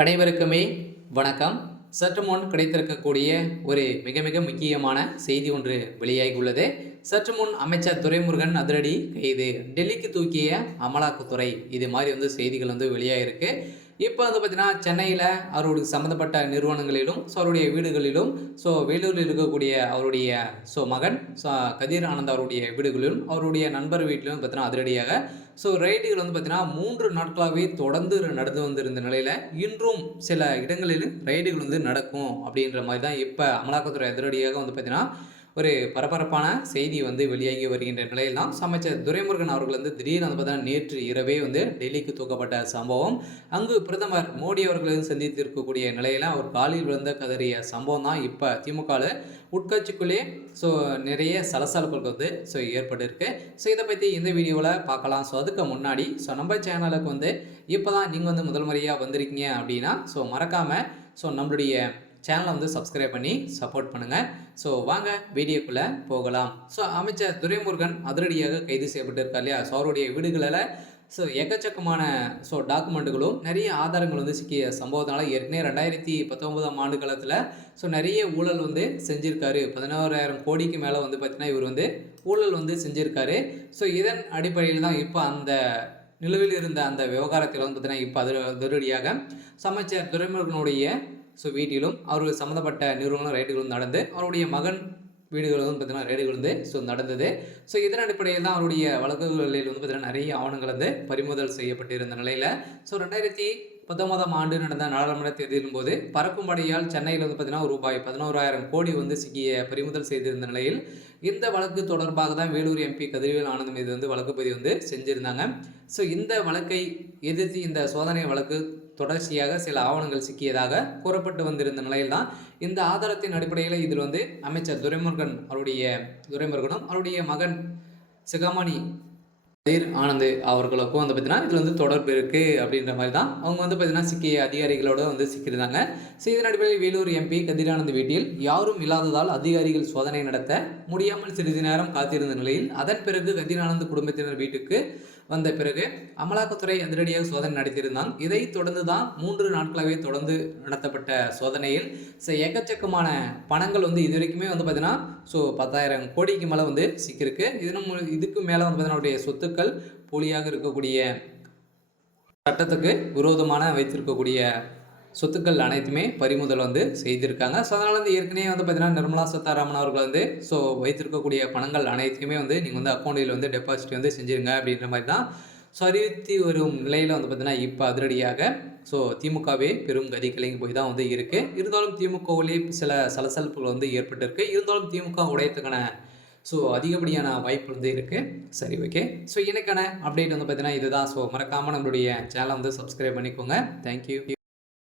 அனைவருக்குமே வணக்கம். சற்று முன் கிடைத்திருக்கக்கூடிய ஒரு மிக மிக முக்கியமான செய்தி ஒன்று வெளியாகி உள்ளது. சற்று முன் அமைச்சர் துரைமுருகன் அதிரடி கைது, டெல்லிக்கு தூக்கிய அமலாக்கத்துறை, இது மாதிரி செய்திகள் வெளியாகிருக்கு. இப்போ பார்த்தீங்கன்னா சென்னையில் அவருக்கு சம்மந்தப்பட்ட நிறுவனங்களிலும் அவருடைய வீடுகளிலும் வேலூரில் இருக்கக்கூடிய அவருடைய மகன் கதிர் ஆனந்த் அவருடைய வீடுகளிலும் அவருடைய நண்பர் வீட்டிலும் பார்த்தீங்கன்னா அதிரடியாக ரைடுகள் பார்த்தீங்கன்னா 3 நாட்களாகவே தொடர்ந்து நடந்து வந்திருந்த நிலையில் இன்றும் சில இடங்களில் ரைடுகள் நடக்கும் அப்படின்ற மாதிரி தான் இப்போ அமலாக்கத்துறை அதிரடியாக பார்த்தீங்கன்னா ஒரு பரபரப்பான செய்தி வெளியாகி வருகின்ற நிலையில் தான் அமைச்சர் துரைமுருகன் அவர்கள் திடீர்னு பார்த்தீங்கன்னா நேற்று இரவே டெல்லிக்கு தூக்கப்பட்ட சம்பவம். அங்கு பிரதமர் மோடி அவர்களையும் சந்தித்திருக்கக்கூடிய நிலையில் அவர் காலில் விழுந்த கதறிய சம்பவம் தான் இப்போ திமுகவில் உட்கட்சிக்குள்ளே நிறைய சலசலப்புகள் ஏற்பட்டிருக்கு. இதை பற்றி இந்த வீடியோவில் பார்க்கலாம். அதுக்கு முன்னாடி நம்ம சேனலுக்கு இப்போ தான் நீங்கள் முதல் முறையாக வந்திருக்கீங்க அப்படின்னா மறக்காமல் நம்மளுடைய சேனலை சப்ஸ்கிரைப் பண்ணி சப்போர்ட் பண்ணுங்கள். வாங்க வீடியோக்குள்ளே போகலாம். அமைச்சர் துரைமுருகன் அதிரடியாக கைது செய்யப்பட்டிருக்கார் இல்லையா? அவருடைய வீடுகளில் எக்கச்சக்கமான டாக்குமெண்ட்டுகளும் நிறைய ஆதாரங்கள் சிக்கிய சம்பவத்தினால ஏற்கனவே 2019 ஆண்டு காலத்தில் நிறைய ஊழல் செஞ்சுருக்காரு. 16,000 கோடிக்கு மேலே பார்த்தீங்கன்னா இவர் ஊழல் செஞ்சுருக்காரு. இதன் அடிப்படையில் தான் இப்போ அந்த நிலுவையில் இருந்த அந்த விவகாரத்தில் பார்த்தீங்கன்னா இப்போ அதிரடியாக அமைச்சர் துரைமுருகனுடைய வீட்டிலும் அவருக்கு சம்மந்தப்பட்ட நிறுவனம் ரைடுகளும் நடந்து அவருடைய மகன் வீடுகள் பார்த்தீங்கன்னா ரைடுகள் நடந்தது. இதன் அடிப்படையில் தான் அவருடைய வழக்குகளில் பார்த்தீங்கன்னா நிறைய ஆவணங்கள் பறிமுதல் செய்யப்பட்டிருந்த நிலையில் 2019 ஆண்டு நடந்த நாடாளுமன்ற தேர்தலின் போது பறக்கும் படையால் சென்னையில் பார்த்தீங்கன்னா ரூபாய் 11,000 கோடி சிக்கிய பறிமுதல் செய்திருந்த நிலையில் இந்த வழக்கு தொடர்பாக தான் வேலூர் எம்பி கதிர்வேல் ஆனந்த் மீது வழக்கு பதிவு செஞ்சுருந்தாங்க. இந்த வழக்கை எதிர்த்து இந்த சோதனை வழக்கு தொடர்ச்சியாக சில ஆவணங்கள் சிக்கியதாக கூறப்பட்டு வந்திருந்த நிலையில் தான் இந்த ஆதாரத்தின் அடிப்படையில் இதில் அமைச்சர் துரைமுருகனும் அவருடைய மகன் சிகாமணி கதிர் ஆனந்த் அவர்களுக்கும் பார்த்தீங்கன்னா இதில் தொடர்பு இருக்குது அப்படின்ற மாதிரி தான் அவங்க பார்த்தீங்கன்னா சிக்கிய அதிகாரிகளோடு சிக்கியிருந்தாங்க. இதன் அடிப்படையில் வேலூர் எம்பி கதிர் ஆனந்த் வீட்டில் யாரும் இல்லாததால் அதிகாரிகள் சோதனை நடத்த முடியாமல் சிறிது நேரம் காத்திருந்த நிலையில் அதன் பிறகு கதிர் ஆனந்த் குடும்பத்தினர் வீட்டுக்கு வந்த பிறகு அமலாக்கத்துறை அதிரடியாக சோதனை நடத்தியிருந்தான். இதை தொடர்ந்து தான் 3 நாட்களாகவே தொடர்ந்து நடத்தப்பட்ட சோதனையில் எக்கச்சக்கமான பணங்கள் இதுவரைக்குமே பார்த்தீங்கன்னா 10,000 கோடிக்கு மேலே சிக்கியிருக்கு. இதுக்கு மேலே பார்த்தீங்கன்னா சொத்துக்கள் போலியாக இருக்கக்கூடிய சட்டத்துக்கு விரோதமான வைத்திருக்கக்கூடிய சொத்துக்கள் அனைத்துமே பறிமுதல் செய்திருக்காங்க. அதனால் ஏற்கனவே பார்த்தீங்கன்னா நிர்மலா சீதாராமன் அவர்கள் வைத்திருக்கக்கூடிய பணங்கள் அனைத்தையுமே நீங்கள் அக்கௌண்ட்டில் டெபாசிட் செஞ்சுருங்க அப்படின்ற மாதிரி தான் அறிவித்து வரும் நிலையில் பார்த்தீங்கன்னா இப்போ அதிரடியாக திமுகவே பெரும் கதி கலங்கி போய் தான் இருக்குது. இருந்தாலும் திமுகவிலே சில சலசலப்புகள் ஏற்பட்டிருக்கு. இருந்தாலும் திமுக உடையத்துக்கான அதிகப்படியான வாய்ப்பு இருக்குது. சரி, ஓகே. எனக்கான அப்டேட் பார்த்தீங்கன்னா இதுதான். மறக்காமல் நம்மளுடைய சேனலை சப்ஸ்கிரைப் பண்ணிக்கோங்க. தேங்க்யூ.